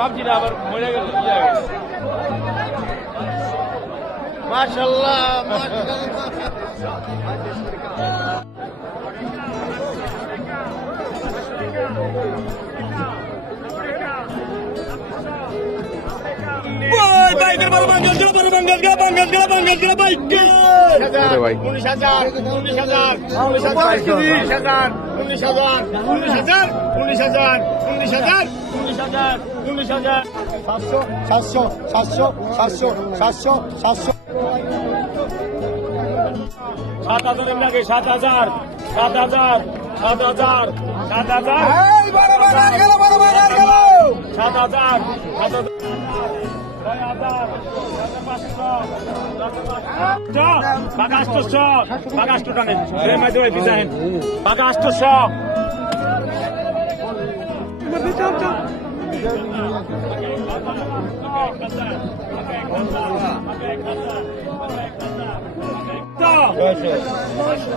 পাবজিটা আবার মরে গেল মাশাআল্লাহ সাতশো 7,000 লাগে 7,000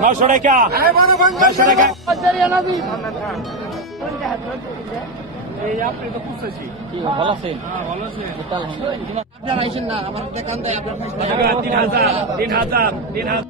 900 টাকা 900 টাকা এই আপনি তো খুঁজতেছি ভালো আছেন ভালো আছে আপনারা আইসেন না আমার দোকান দেয় আপনার 3,000